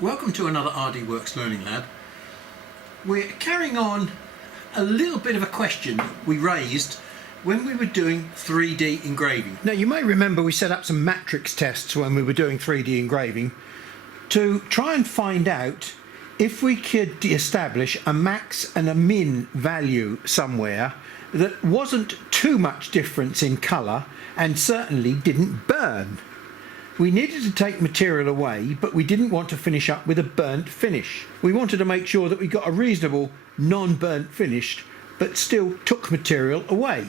Welcome to another RDWorks Learning Lab. We're carrying on a little bit of a question we raised when we were doing 3D engraving. Now you may remember we set up some matrix tests when we were doing 3D engraving to try and find out if we could establish a max and a min value somewhere that wasn't too much difference in colour and certainly didn't burn. We needed to take material away, but we didn't want to finish up with a burnt finish. We wanted to make sure that we got a reasonable non-burnt finish, but still took material away.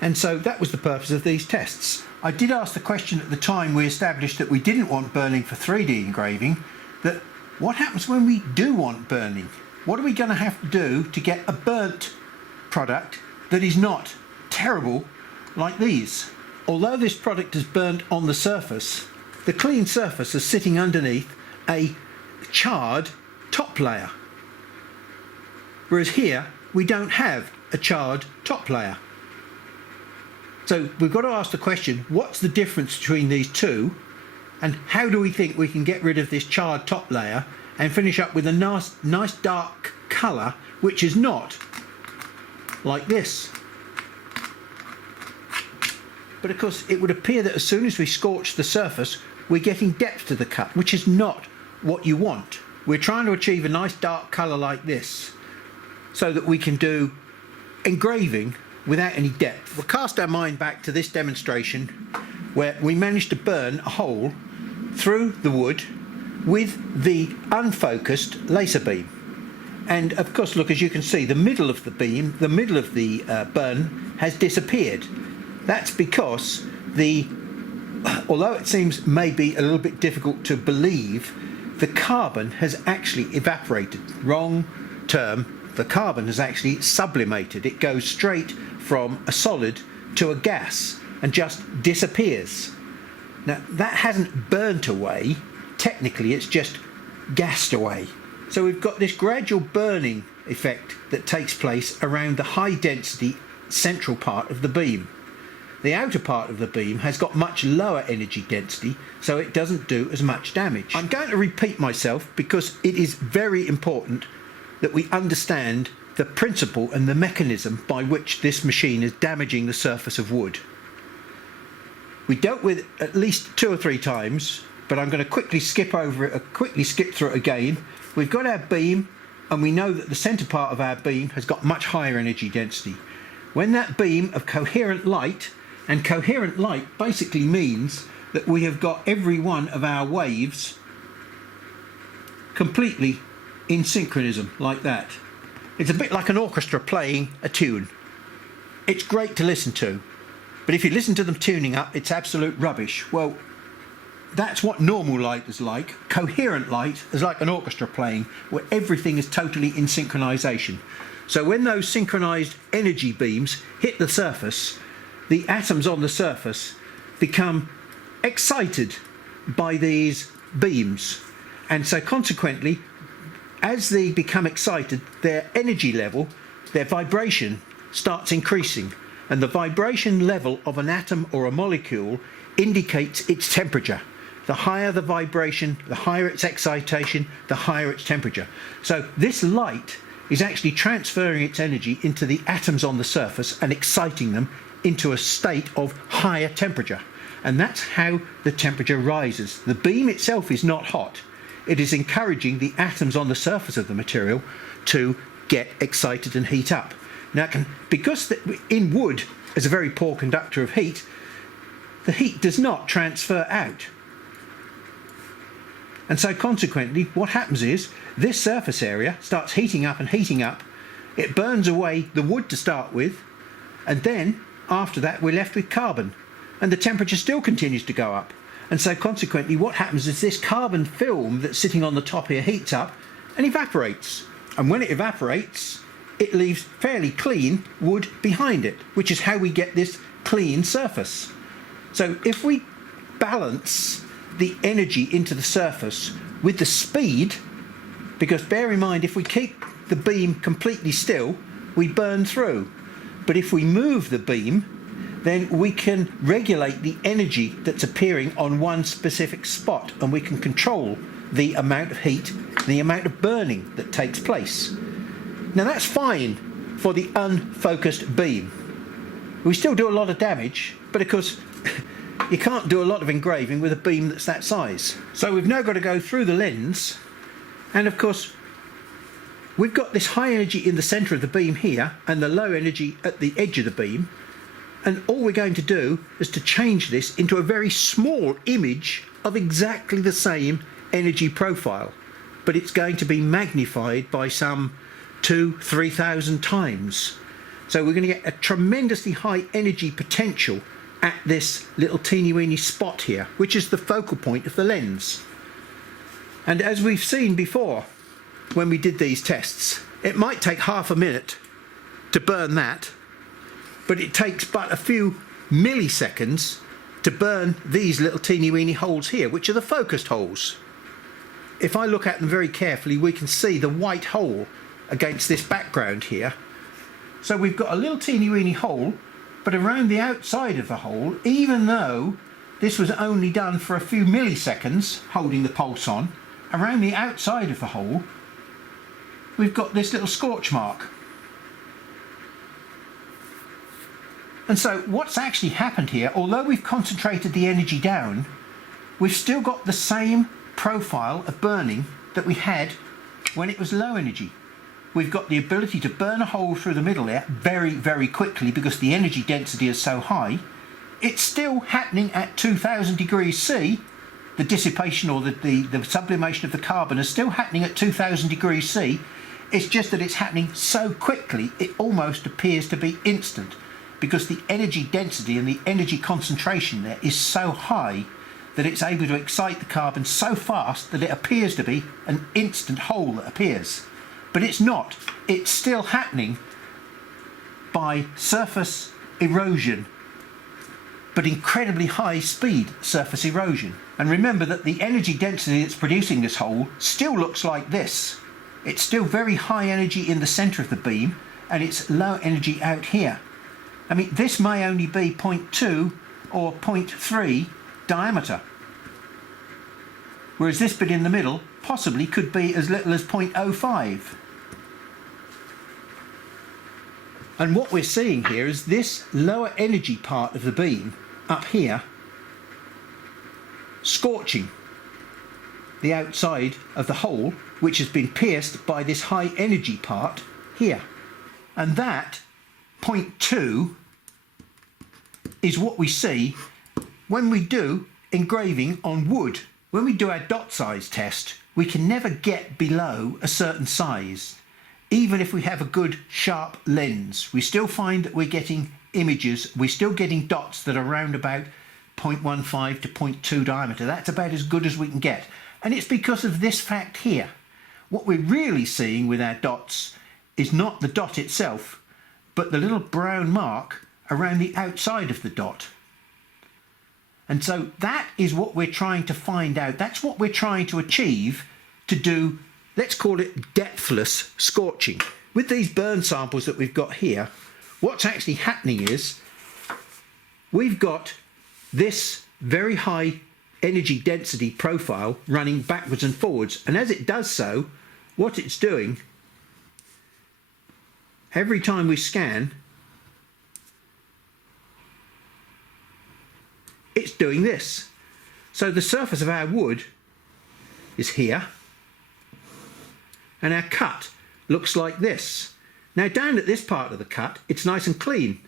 And so that was the purpose of these tests. I did ask the question at the time we established that we didn't want burning for 3D engraving, that what happens when we do want burning? What are we going to have to do to get a burnt product that is not terrible like these? Although this product is burnt on the surface, the clean surface is sitting underneath a charred top layer. Whereas here, we don't have a charred top layer. So we've got to ask the question, what's the difference between these two? And how do we think we can get rid of this charred top layer and finish up with a nice dark colour, which is not like this? But of course it would appear that as soon as we scorch the surface, we're getting depth to the cut, which is not what you want. We're trying to achieve a nice dark colour like this so that we can do engraving without any depth. We'll cast our mind back to this demonstration where we managed to burn a hole through the wood with the unfocused laser beam. And of course, look, as you can see, the middle of the beam, the middle of the burn has disappeared. That's because although it seems maybe a little bit difficult to believe, the carbon has actually evaporated. Wrong term. The carbon has actually sublimated. It goes straight from a solid to a gas and just disappears. Now that hasn't burnt away. Technically it's just gassed away. So we've got this gradual burning effect that takes place around the high density central part of the beam. The outer part of the beam has got much lower energy density, so it doesn't do as much damage. I'm going to repeat myself because it is very important that we understand the principle and the mechanism by which this machine is damaging the surface of wood. We dealt with it at least 2 or 3 times, but I'm going to quickly skip through it again. We've got our beam, and we know that the centre part of our beam has got much higher energy density. When that beam of coherent light, and coherent light basically means that we have got every one of our waves completely in synchronism, like that. It's a bit like an orchestra playing a tune. It's great to listen to, but if you listen to them tuning up, it's absolute rubbish. Well, that's what normal light is like. Coherent light is like an orchestra playing, where everything is totally in synchronization. So when those synchronized energy beams hit the surface, the atoms on the surface become excited by these beams, and so consequently, as they become excited, their energy level, their vibration starts increasing, and the vibration level of an atom or a molecule indicates its temperature. The higher the vibration, the higher its excitation, the higher its temperature. So this light is actually transferring its energy into the atoms on the surface and exciting them into a state of higher temperature. And that's how the temperature rises. The beam itself is not hot. It is encouraging the atoms on the surface of the material to get excited and heat up. Now, because in wood is a very poor conductor of heat, the heat does not transfer out. And so consequently, what happens is this surface area starts heating up and heating up. It burns away the wood to start with, and then after that we're left with carbon, and the temperature still continues to go up. And so consequently what happens is this carbon film that's sitting on the top here heats up and evaporates. And when it evaporates, it leaves fairly clean wood behind it, which is how we get this clean surface. So if we balance the energy into the surface with the speed, because bear in mind, if we keep the beam completely still, we burn through. But if we move the beam, then we can regulate the energy that's appearing on one specific spot, and we can control the amount of heat, the amount of burning that takes place. Now that's fine for the unfocused beam. We still do a lot of damage, but of course you can't do a lot of engraving with a beam that's that size. So we've now got to go through the lens, and of course we've got this high energy in the centre of the beam here and the low energy at the edge of the beam, and all we're going to do is to change this into a very small image of exactly the same energy profile, but it's going to be magnified by some 2,000–3,000 times. So we're going to get a tremendously high energy potential at this little teeny weeny spot here, which is the focal point of the lens. And as we've seen before when we did these tests, it might take half a minute to burn that, but it takes but a few milliseconds to burn these little teeny weeny holes here, which are the focused holes. If I look at them very carefully, we can see the white hole against this background here. So we've got a little teeny weeny hole, but around the outside of the hole, even though this was only done for a few milliseconds, holding the pulse on, around the outside of the hole, we've got this little scorch mark. And so what's actually happened here, although we've concentrated the energy down, we've still got the same profile of burning that we had when it was low energy. We've got the ability to burn a hole through the middle there very, very quickly because the energy density is so high. It's still happening at 2000 degrees C. The dissipation or the sublimation of the carbon is still happening at 2000 degrees C. It's just that it's happening so quickly it almost appears to be instant, because the energy density and the energy concentration there is so high that it's able to excite the carbon so fast that it appears to be an instant hole that appears. But it's not. It's still happening by surface erosion, but incredibly high speed surface erosion. And remember that the energy density that's producing this hole still looks like this. It's still very high energy in the centre of the beam, and it's low energy out here. I mean, this may only be 0.2 or 0.3 diameter, whereas this bit in the middle possibly could be as little as 0.05. And what we're seeing here is this lower energy part of the beam up here scorching the outside of the hole, which has been pierced by this high energy part here. And that 0.2 is what we see when we do engraving on wood. When we do our dot size test, we can never get below a certain size. Even if we have a good sharp lens, we still find that we're getting images, we're still getting dots that are around about 0.15 to 0.2 diameter. That's about as good as we can get. And it's because of this fact here. What we're really seeing with our dots is not the dot itself, but the little brown mark around the outside of the dot. And so that is what we're trying to find out. That's what we're trying to achieve to do, let's call it depthless scorching. With these burn samples that we've got here, what's actually happening is we've got this very high energy density profile running backwards and forwards. And as it does so, what it's doing, every time we scan, it's doing this. So the surface of our wood is here, and our cut looks like this. Now down at this part of the cut, it's nice and clean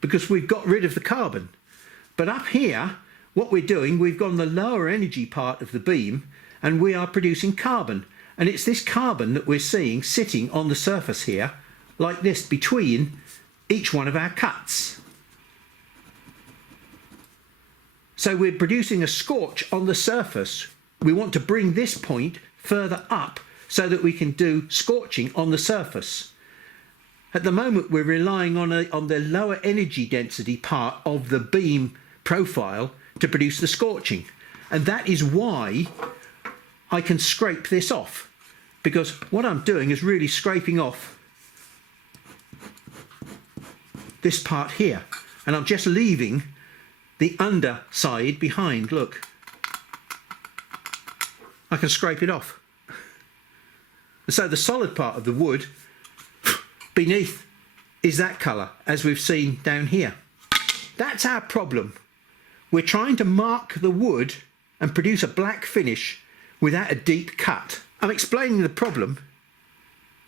because we've got rid of the carbon. But up here, what we're doing, we've gone the lower energy part of the beam and we are producing carbon. And it's this carbon that we're seeing sitting on the surface here, like this, between each one of our cuts. So we're producing a scorch on the surface. We want to bring this point further up so that we can do scorching on the surface. At the moment, we're relying on the lower energy density part of the beam profile to produce the scorching. And that is why I can scrape this off, because what I'm doing is really scraping off this part here, and I'm just leaving the underside behind. Look, I can scrape it off. So the solid part of the wood beneath is that colour, as we've seen down here. That's our problem. We're trying to mark the wood and produce a black finish without a deep cut. I'm explaining the problem,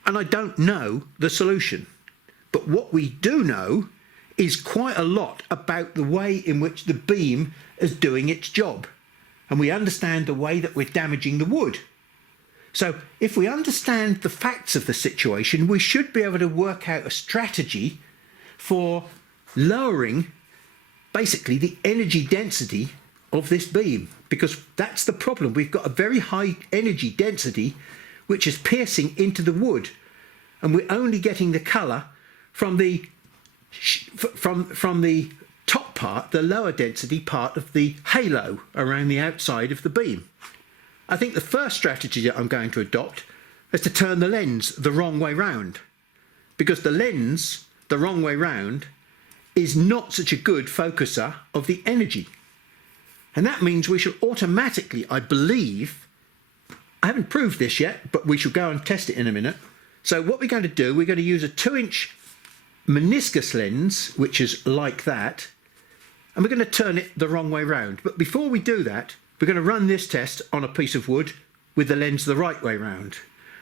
and I don't know the solution. But what we do know is quite a lot about the way in which the beam is doing its job. And we understand the way that we're damaging the wood. So if we understand the facts of the situation, we should be able to work out a strategy for lowering basically the energy density of this beam, because that's the problem. We've got a very high energy density which is piercing into the wood, and we're only getting the colour from the top part, the lower density part of the halo around the outside of the beam. I think the first strategy that I'm going to adopt is to turn the lens the wrong way round, because the lens the wrong way round is not such a good focuser of the energy. And that means we shall automatically, I believe, I haven't proved this yet, but we shall go and test it in a minute. So what we're going to do, we're going to use a 2-inch meniscus lens, which is like that, and we're going to turn it the wrong way round. But before we do that, we're going to run this test on a piece of wood with the lens the right way round,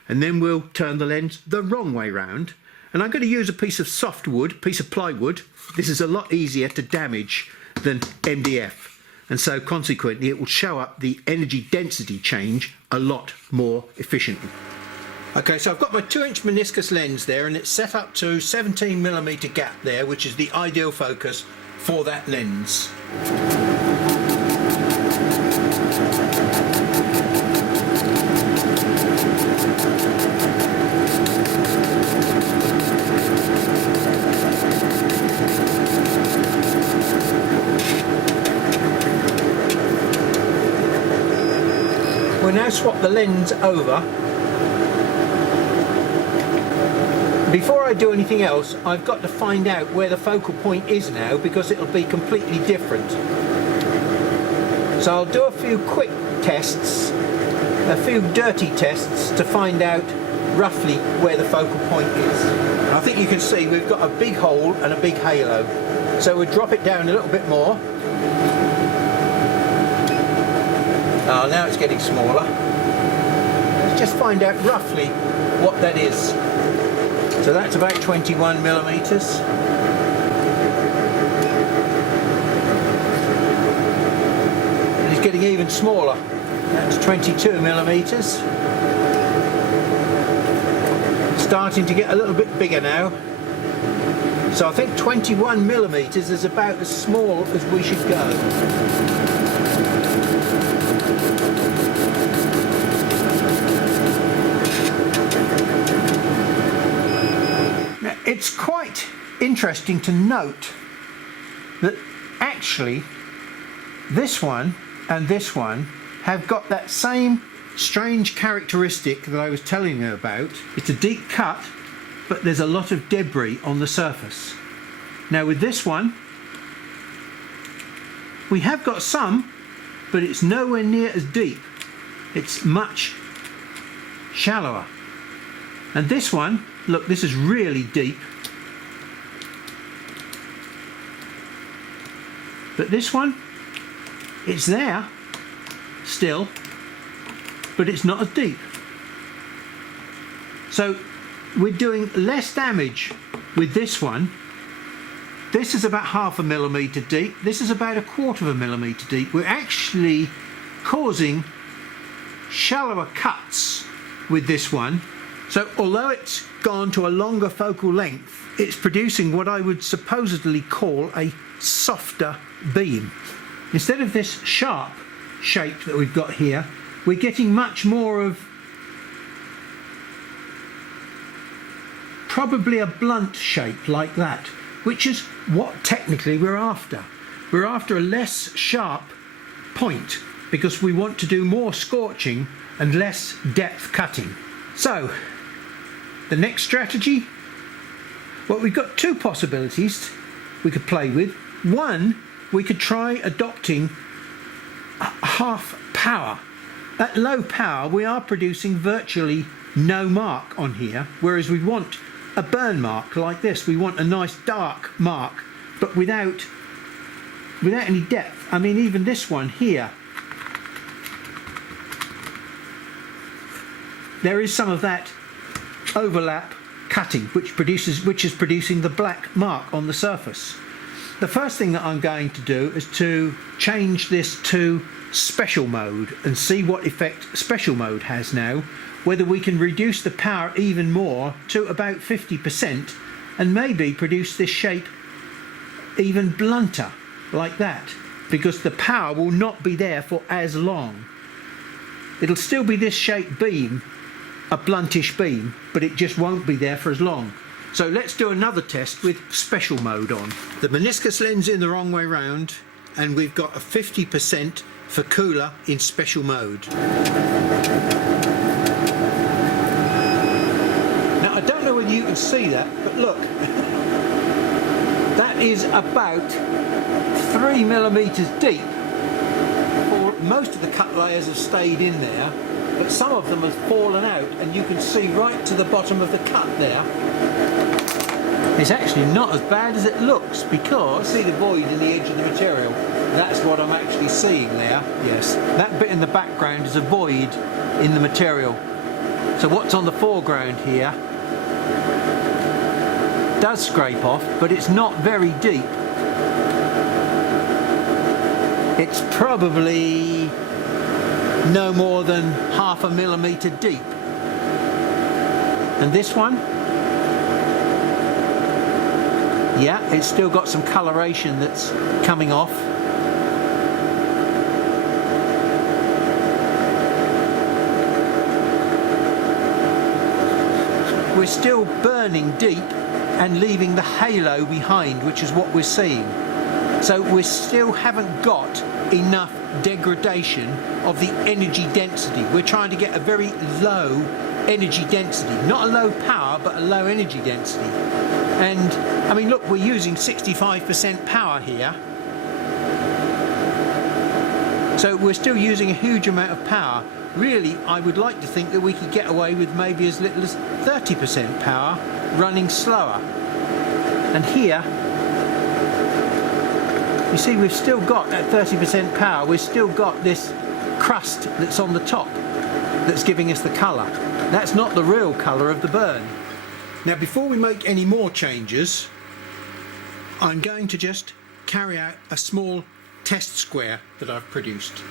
and then we'll turn the lens the wrong way round. And I'm going to use a piece of soft wood, piece of plywood. This is a lot easier to damage than MDF, and so consequently it will show up the energy density change a lot more efficiently. Okay, so I've got my 2-inch meniscus lens there, and it's set up to 17mm gap there, which is the ideal focus for that lens. We'll now swap the lens over. Before I do anything else, I've got to find out where the focal point is now, because it'll be completely different. So I'll do a few quick tests, a few dirty tests to find out roughly where the focal point is. I think you can see we've got a big hole and a big halo. So we'll drop it down a little bit more. Oh, now it's getting smaller. Let's just find out roughly what that is. So that's about 21mm. And it's getting even smaller. That's 22mm. Starting to get a little bit bigger now. So I think 21mm is about as small as we should go. It's quite interesting to note that actually this one and this one have got that same strange characteristic that I was telling you about. It's a deep cut, but there's a lot of debris on the surface. Now with this one, we have got some, but it's nowhere near as deep. It's much shallower. And this one, look, this is really deep. But this one, it's there still, but it's not as deep. So we're doing less damage with this one. This is about 0.5 millimetre deep. This is about 1/4 millimetre deep. We're actually causing shallower cuts with this one. So although it's gone to a longer focal length, it's producing what I would supposedly call a softer beam. Instead of this sharp shape that we've got here, we're getting much more of probably a blunt shape like that, which is what technically we're after. We're after a less sharp point because we want to do more scorching and less depth cutting. So the next strategy, well, we've got two possibilities we could play with. One, we could try adopting half power At low power we are producing virtually no mark on here, whereas we want a burn mark like this. We want a nice dark mark, but without any depth. I mean, even this one here, there is some of that overlap cutting which is producing the black mark on the surface. The first thing that I'm going to do is to change this to special mode and see what effect special mode has now, whether we can reduce the power even more to about 50% and maybe produce this shape even blunter like that, because the power will not be there for as long. It'll still be this shape beam, a bluntish beam, but it just won't be there for as long. So let's do another test with special mode on. The meniscus lens in the wrong way round, and we've got a 50% for cooler in special mode. Now I don't know whether you can see that, but look, that is about 3 millimeters deep. Most of the cut layers have stayed in there, but some of them have fallen out, and you can see right to the bottom of the cut there. It's actually not as bad as it looks, because see the void in the edge of the material. That's what I'm actually seeing there. Yes, that bit in the background is a void in the material. So what's on the foreground here does scrape off, but it's not very deep. It's probably no more than 0.5 millimeter deep. And this one, yeah, it's still got some coloration that's coming off. We're still burning deep and leaving the halo behind, which is what we're seeing. So we still haven't got enough degradation of the energy density. We're trying to get a very low energy density, not a low power, but a low energy density. And I mean, look, we're using 65% power here, so we're still using a huge amount of power. Really, I would like to think that we could get away with maybe as little as 30% power running slower. And here you see we've still got at 30% power, we've still got this crust that's on the top that's giving us the colour. That's not the real colour of the burn. Now before we make any more changes, I'm going to just carry out a small test square that I've produced,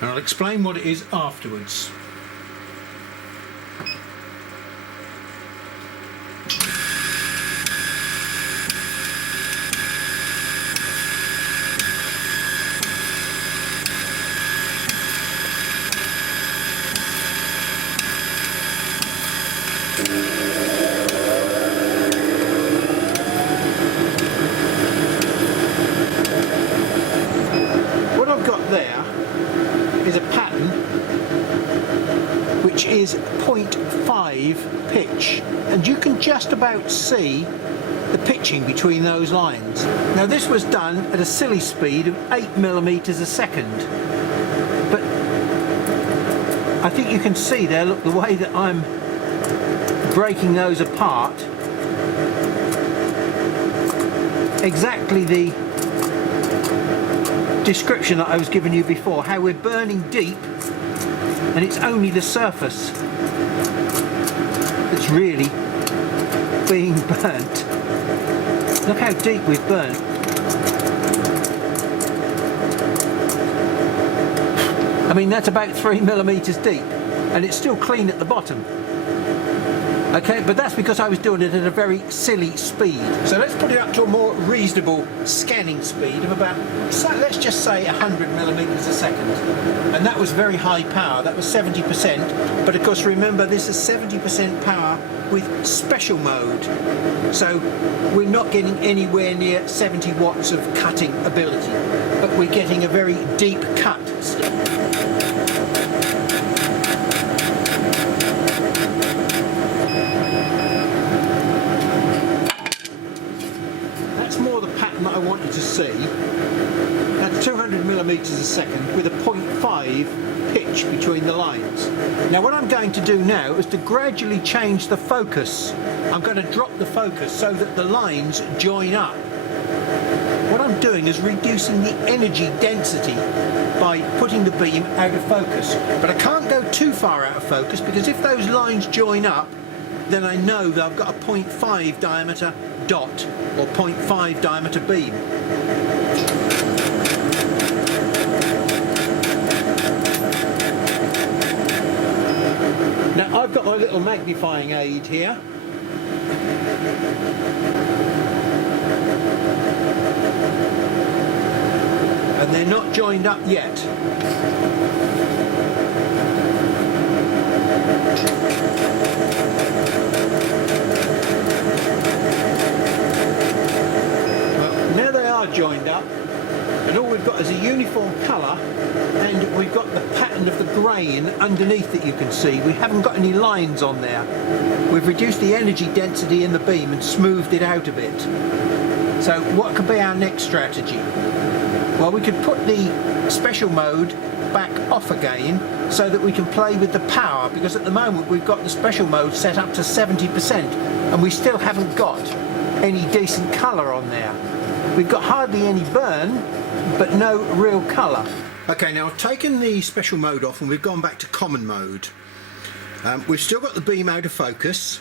and I'll explain what it is afterwards. What I've got there is a pattern which is 0.5 pitch, and you can just about see the pitching between those lines. Now this was done at a silly speed of 8 millimeters a second, but I think you can see there, look, the way that I'm breaking those apart, exactly the description that I was giving you before, how we're burning deep and it's only the surface that's really being burnt. Look how deep we've burnt. I mean, that's about 3 millimeters deep, and it's still clean at the bottom. Okay, but that's because I was doing it at a very silly speed. So let's put it up to a more reasonable scanning speed of about, so let's just say 100 millimeters a second. And that was very high power, that was 70%. But of course, remember, this is 70% power with special mode. So we're not getting anywhere near 70 watts of cutting ability, but we're getting a very deep cut. that's more the pattern that I want you to see. That's 200 millimeters a second with a 0.5 pitch between the lines. Now what I'm going to do now is to gradually change the focus. I'm going to drop the focus so that the lines join up. What I'm doing is reducing the energy density by putting the beam out of focus. But I can't go too far out of focus, because if those lines join up, then I know that I've got a 0.5 diameter dot or 0.5 diameter beam. Now I've got my little magnifying aid here. And they're not joined up yet. Well, now they are joined up, and all we've got is a uniform colour, and we've got the pattern of the grain underneath that you can see. We haven't got any lines on there. We've reduced the energy density in the beam and smoothed it out a bit. So what could be our next strategy? Well, we could put the special mode back off again so that we can play with the power, because at the moment we've got the special mode set up to 70% and we still haven't got any decent colour on there. We've got hardly any burn, but no real colour. Okay, now I've taken the special mode off and we've gone back to common mode. We've still got the beam out of focus,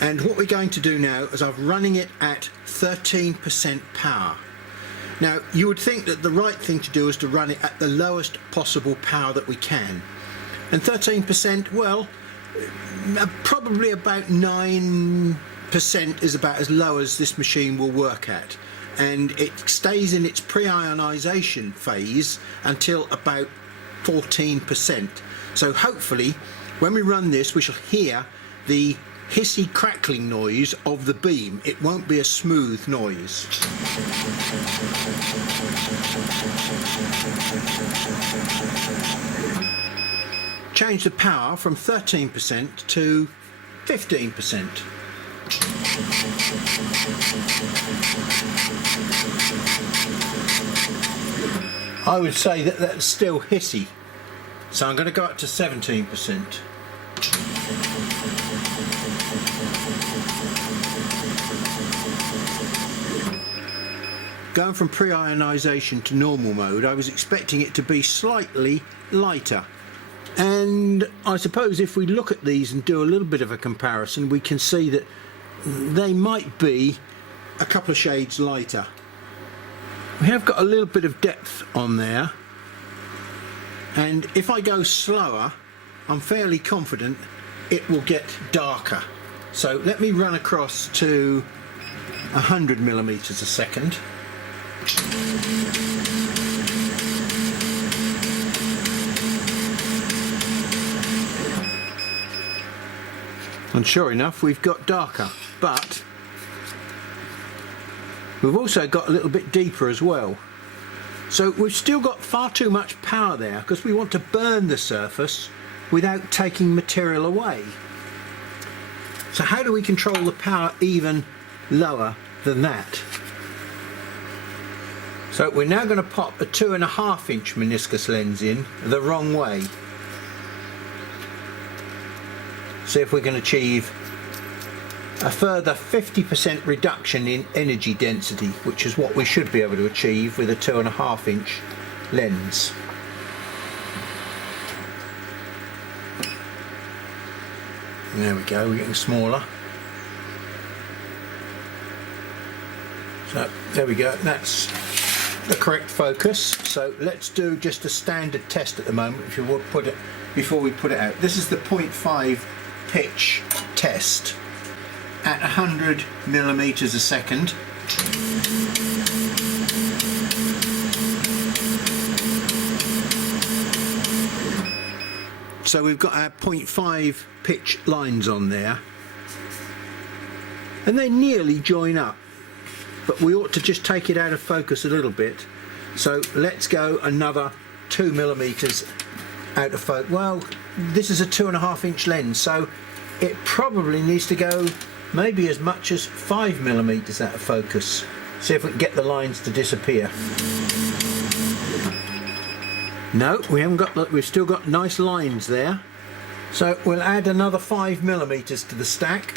and what we're going to do now is I'm running it at 13% power. Now, you would think that the right thing to do is to run it at the lowest possible power that we can. And 13%, well, probably about 9% is about as low as this machine will work at. And it stays in its pre-ionization phase until about 14%. So hopefully, when we run this, we shall hear the hissy crackling noise of the beam. It won't be a smooth noise. Change the power from 13% to 15%. I would say that that's still hissy, so I'm going to go up to 17%. Going from pre-ionization to normal mode, I was expecting it to be slightly lighter. And I suppose if we look at these and do a little bit of a comparison, we can see that they might be a couple of shades lighter. We have got a little bit of depth on there, and if I go slower, I'm fairly confident it will get darker. So let me run across to 100 millimeters a second. And sure enough, we've got darker, but we've also got a little bit deeper as well. So we've still got far too much power there, because we want to burn the surface without taking material away. So how do we control the power even lower than that? So we're now going to pop a 2.5 inch meniscus lens in the wrong way. See if we can achieve a further 50% reduction in energy density, which is what we should be able to achieve with a 2.5 inch lens. There we go, we're getting smaller. So there we go, that's the correct focus. So let's do just a standard test at the moment if you would put it before we put it out. This is the 0.5 pitch test at 100 millimeters a second. So we've got our 0.5 pitch lines on there, and they nearly join up, but we ought to just take it out of focus a little bit. So let's go another 2 millimeters out of focus. Well, this is a 2.5 inch lens, so it probably needs to go maybe as much as 5 millimeters out of focus. See if we can get the lines to disappear. No, we haven't got. We've still got nice lines there. So we'll add another 5mm to the stack.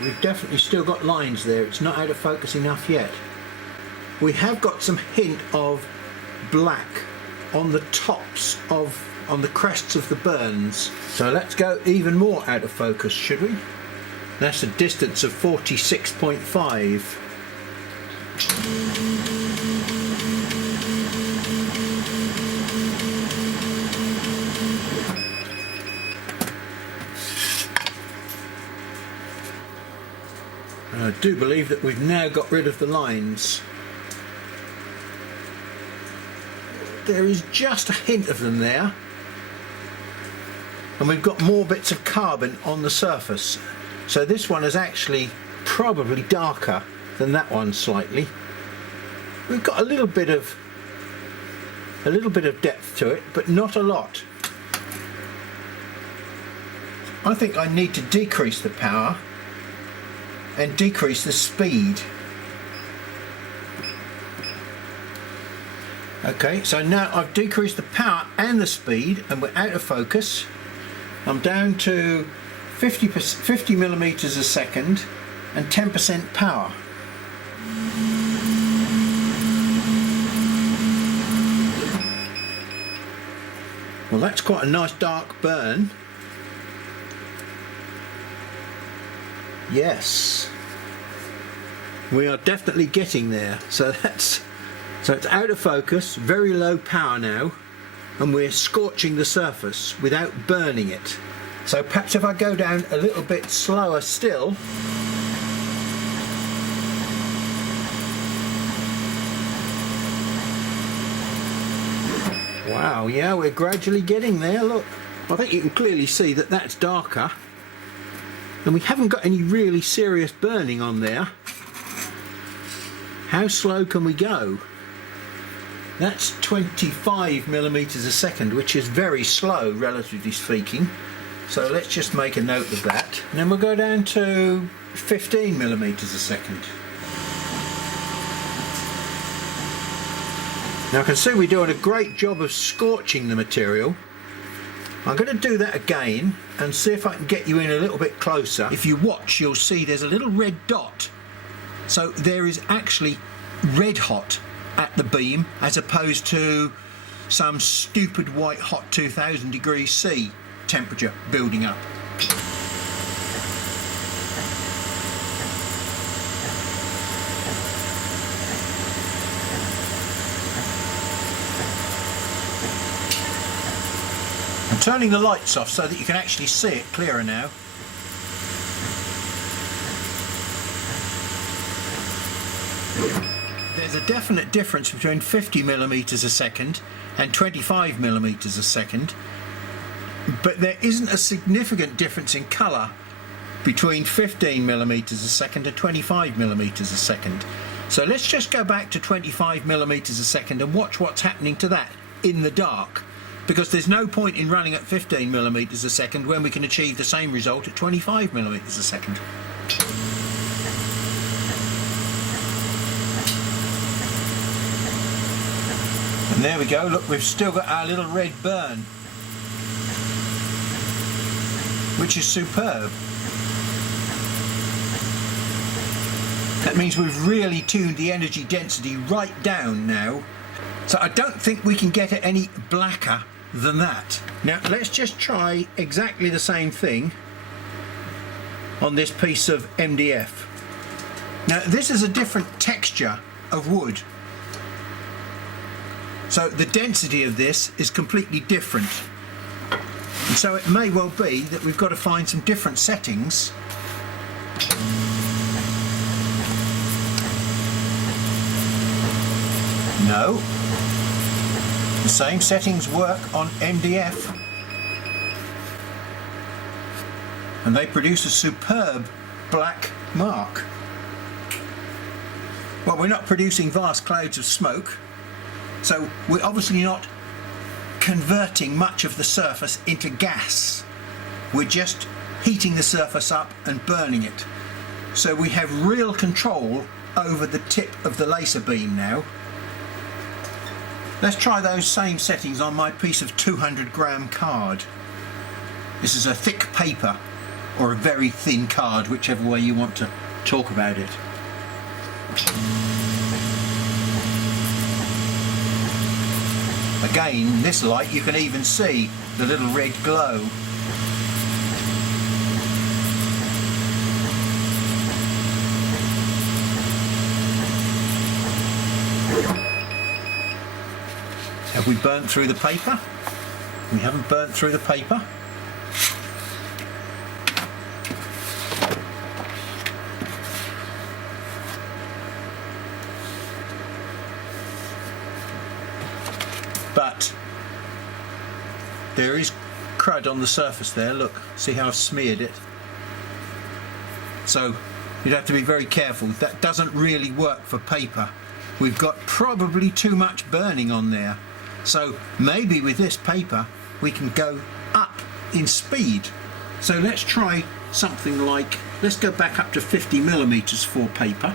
We've definitely still got lines there. It's not out of focus enough yet. We have got some hint of black on the tops of, on the crests of the burns. So let's go even more out of focus, should we? That's a distance of 46.5. I do believe that we've now got rid of the lines. There is just a hint of them there, and we've got more bits of carbon on the surface, so this one is actually probably darker than that one slightly. We've got a little bit of depth to it, but not a lot. I think I need to decrease the power and decrease the speed. Okay, so now I've decreased the power and the speed, and we're out of focus. I'm down to 50mm a second and 10% power. Well, that's quite a nice dark burn. Yes, we are definitely getting there. So it's out of focus, very low power now, and we're scorching the surface without burning it. So perhaps if I go down a little bit slower still. Wow, yeah, we're gradually getting there. Look, I think you can clearly see that that's darker. And we haven't got any really serious burning on there. How slow can we go? That's 25mm a second, which is very slow, relatively speaking. So let's just make a note of that. And then we'll go down to 15mm a second. Now I can see we're doing a great job of scorching the material. I'm going to do that again and see if I can get you in a little bit closer. If you watch, you'll see there's a little red dot. So there is actually red hot at the beam, as opposed to some stupid white hot 2000 degrees C temperature building up. I'm turning the lights off so that you can actually see it clearer now. There's a definite difference between 50mm a second and 25mm a second, but there isn't a significant difference in colour between 15mm a second and 25mm a second. So let's just go back to 25mm a second and watch what's happening to that in the dark, because there's no point in running at 15mm a second when we can achieve the same result at 25mm a second. And there we go, look, we've still got our little red burn, which is superb. That means we've really tuned the energy density right down now. So I don't think we can get it any blacker than that. Now let's just try exactly the same thing on this piece of MDF. Now this is a different texture of wood, so the density of this is completely different, and so it may well be that we've got to find some different settings. No, the same settings work on MDF, and they produce a superb black mark. Well, we're not producing vast clouds of smoke, so we're obviously not converting much of the surface into gas. We're just heating the surface up and burning it. So we have real control over the tip of the laser beam now. Let's try those same settings on my piece of 200-gram card. This is a thick paper or a very thin card, whichever way you want to talk about it. Again, this light you can even see the little red glow. Have we burnt through the paper? We haven't burnt through the paper. But there is crud on the surface there. Look, see how I've smeared it? So you'd have to be very careful. That doesn't really work for paper. We've got probably too much burning on there. So maybe with this paper we can go up in speed. So let's try something like, let's go back up to 50 millimeters for paper.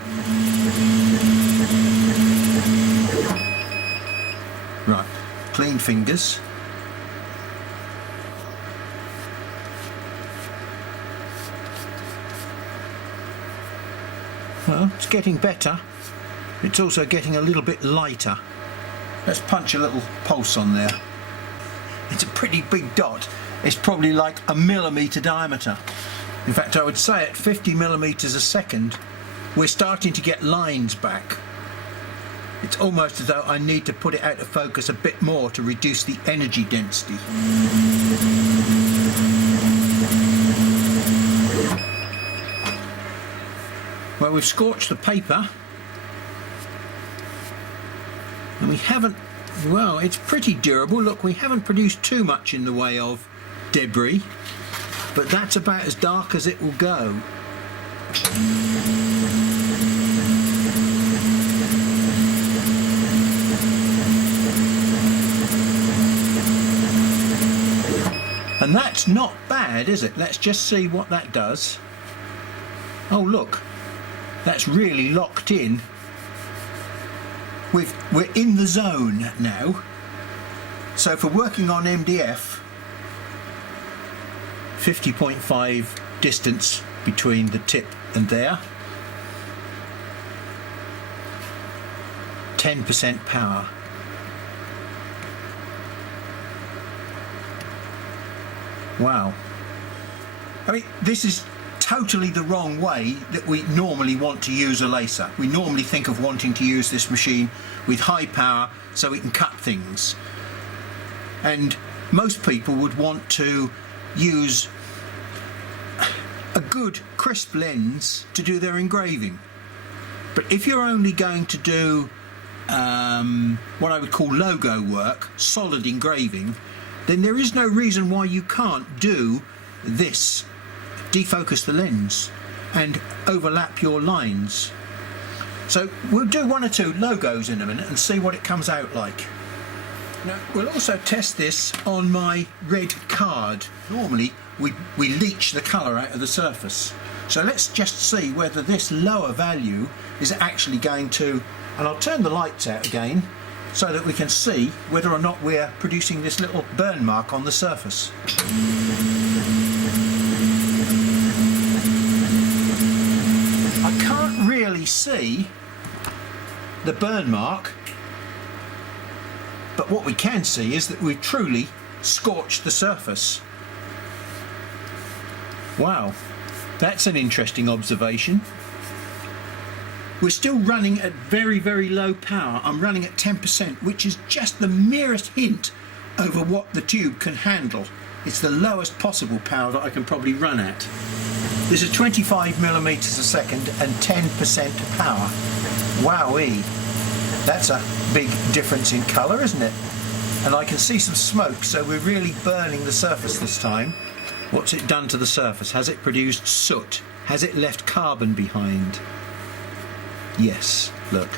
Right, clean fingers. Well, it's getting better. It's also getting a little bit lighter. Let's punch a little pulse on there. It's a pretty big dot. It's probably like a millimetre diameter. In fact, I would say at 50 millimetres a second, we're starting to get lines back. It's almost as though I need to put it out of focus a bit more to reduce the energy density. Well, we've scorched the paper. And we haven't, well, it's pretty durable. Look, we haven't produced too much in the way of debris, but that's about as dark as it will go. And that's not bad, is it? Let's just see what that does. Oh, look, that's really locked in. We're in the zone now. So for working on MDF, 50.5 distance between the tip and there, 10% power. Wow. I mean, this is totally the wrong way that we normally want to use a laser. We normally think of wanting to use this machine with high power so we can cut things. And most people would want to use a good crisp lens to do their engraving. But if you're only going to do what I would call logo work, solid engraving, then there is no reason why you can't do this. Defocus the lens and overlap your lines. So we'll do one or two logos in a minute and see what it comes out like. Now we'll also test this on my red card. Normally we leach the colour out of the surface. So let's just see whether this lower value is actually going to, and I'll turn the lights out again so that we can see whether or not we're producing this little burn mark on the surface. I can't really see the burn mark, but what we can see is that we've truly scorched the surface. Wow, that's an interesting observation. We're still running at very, very low power. I'm running at 10%, which is just the merest hint over what the tube can handle. It's the lowest possible power that I can probably run at. This is 25 millimeters a second and 10% power. Wowee, that's a big difference in colour, isn't it? And I can see some smoke, so we're really burning the surface this time. What's it done to the surface? Has it produced soot? Has it left carbon behind? Yes, look.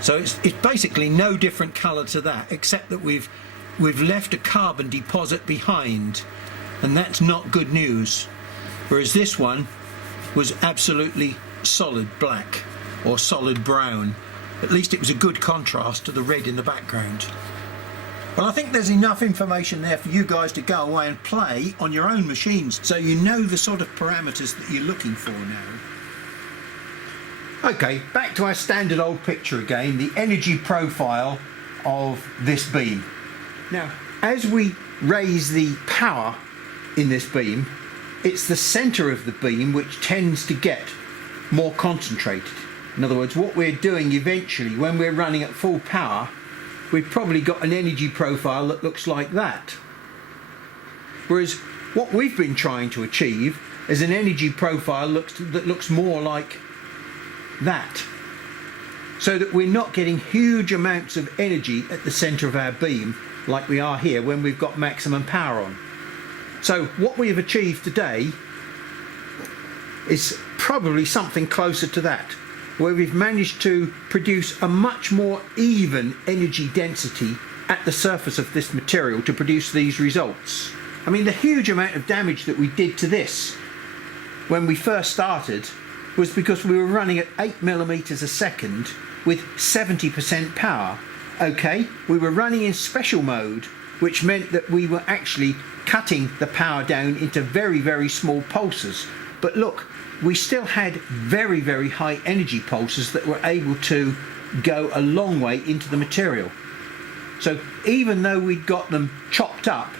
So it's basically no different colour to that, except that we've left a carbon deposit behind, and that's not good news. whereas this one was absolutely solid black or solid brown. At least it was a good contrast to the red in the background. Well, I think there's enough information there for you guys to go away and play on your own machines, so you know the sort of parameters that you're looking for now. Okay, back to our standard old picture again, the energy profile of this beam. Now, as we raise the power in this beam, it's the centre of the beam which tends to get more concentrated. In other words, what we're doing eventually, when we're running at full power, we've probably got an energy profile that looks like that. Whereas what we've been trying to achieve is an energy profile that looks more like that, so that we're not getting huge amounts of energy at the centre of our beam like we are here when we've got maximum power on. So what we have achieved today is probably something closer to that, where we've managed to produce a much more even energy density at the surface of this material to produce these results. I mean, the huge amount of damage that we did to this when we first started was because we were running at 8mm a second with 70% power. Okay, we were running in special mode, which meant that we were actually cutting the power down into very, very small pulses. But look, we still had very, very high energy pulses that were able to go a long way into the material. So even though we'd got them chopped up,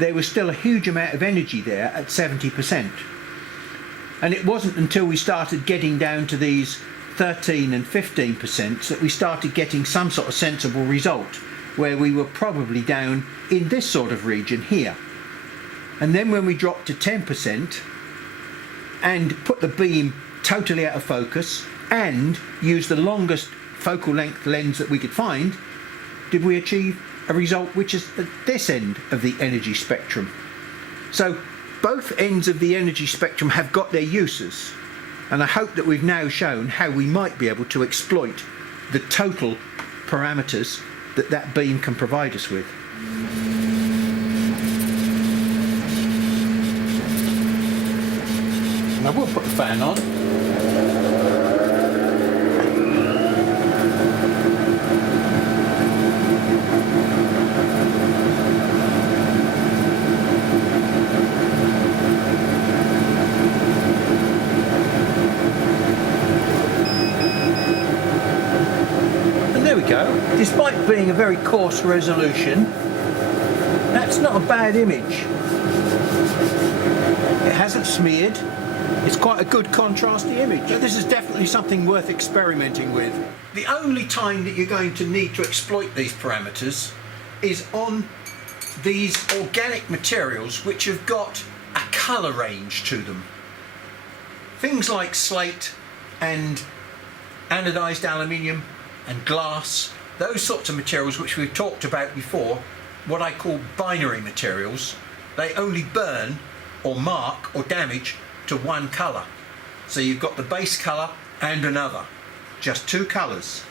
there was still a huge amount of energy there at 70%. And it wasn't until we started getting down to these 13 and 15% that we started getting some sort of sensible result, where we were probably down in this sort of region here. And then when we dropped to 10% and put the beam totally out of focus and used the longest focal length lens that we could find, did we achieve a result which is at this end of the energy spectrum. So both ends of the energy spectrum have got their uses, and I hope that we've now shown how we might be able to exploit the total parameters that that beam can provide us with. And I will put the fan on. Despite being a very coarse resolution, that's not a bad image. It hasn't smeared. It's quite a good contrasty image. So this is definitely something worth experimenting with. The only time that you're going to need to exploit these parameters is on these organic materials which have got a colour range to them. Things like slate and anodised aluminium and glass, those sorts of materials which we've talked about before, what I call binary materials, they only burn or mark or damage to one colour. So you've got the base colour and another, just two colours.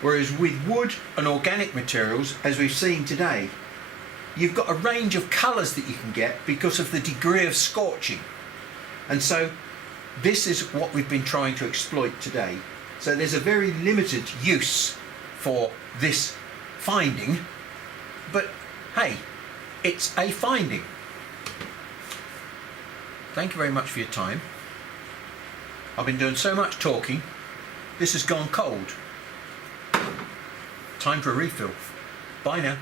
Whereas with wood and organic materials, as we've seen today, you've got a range of colours that you can get because of the degree of scorching. And so this is what we've been trying to exploit today. So there's a very limited use for this finding, but hey, it's a finding. Thank you very much for your time. I've been doing so much talking, this has gone cold. Time for a refill. Bye now.